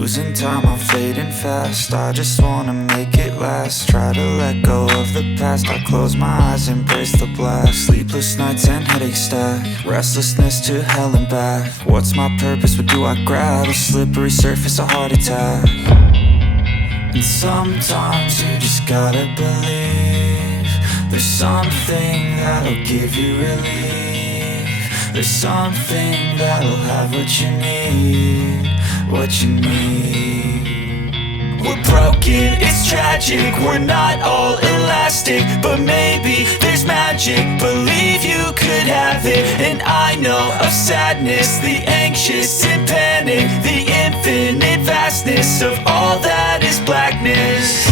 Losing time, I'm fading fast. I just wanna make it last. Try to let go of the past. I close my eyes, embrace the blast. Sleepless nights and headaches stack. Restlessness to hell and back. What's my purpose? What do I grab? A slippery surface, a heart attack. And sometimes you just gotta believe there's something that'll give you relief. There's something that'll have what you need. What you need. We're broken, it's tragic. We're not all elastic, but maybe there's magic. Believe you could have it. And I know of sadness, the anxious and panic, the infinite vastness of all that is blackness.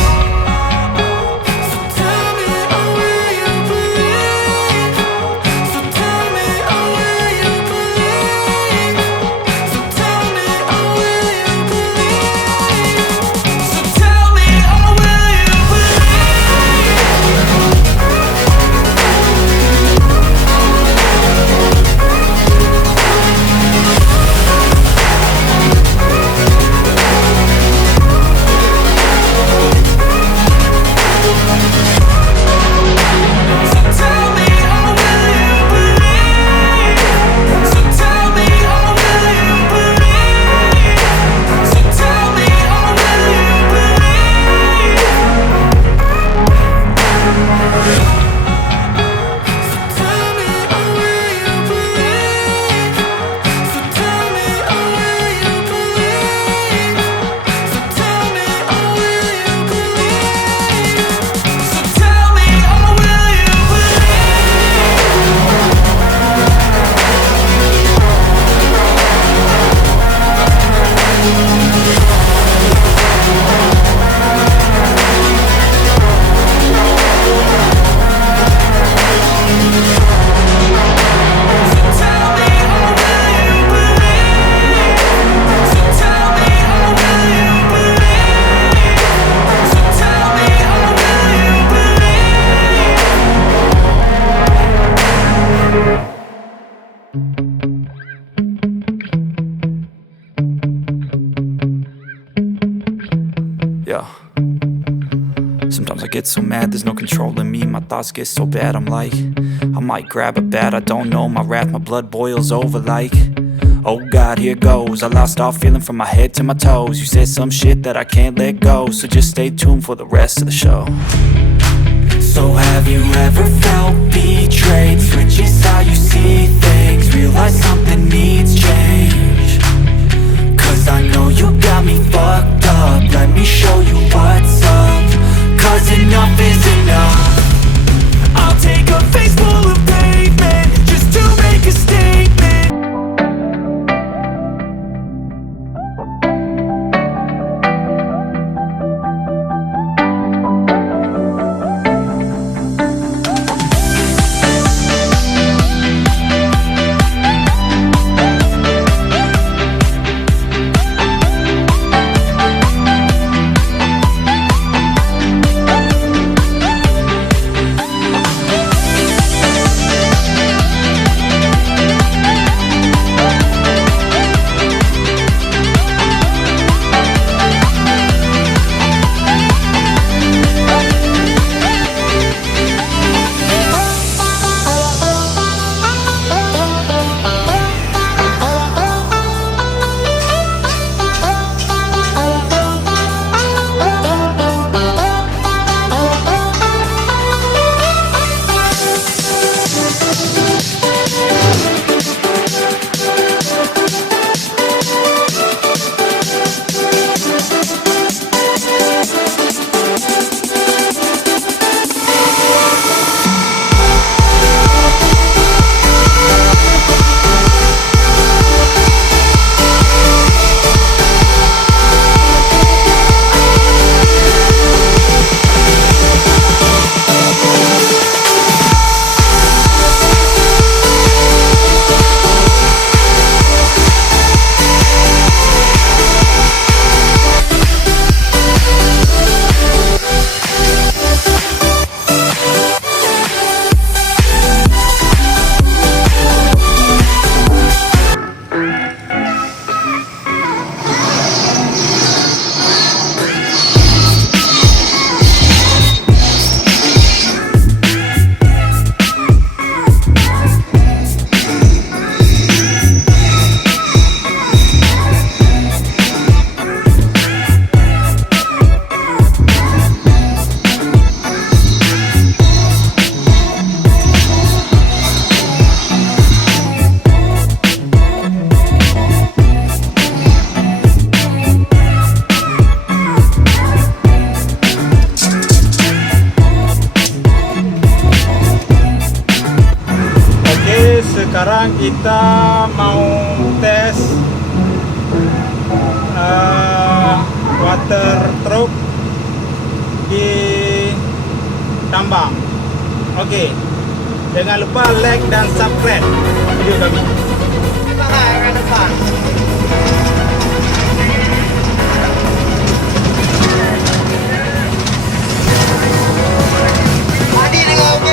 Yeah. Sometimes I get so mad, there's no controlling me. My thoughts get so bad, I'm like, I might grab a bat, I don't know. My wrath, my blood boils over like, oh God, here goes. I lost all feeling from my head to my toes. You said some shit that I can't let go, so just stay tuned for the rest of the show. So have you ever felt betrayed? Switches how you see things. Realize something needs change. Cause I know you got me fucked up. Let me show you what's up. Cause enough is enough. I'll take a face full of pavement just to make a statement. Sekarang kita mau tes water truck di tambang. Oke, jangan lupa like dan subscribe video kami. Akan depan. Tadi dengan oke,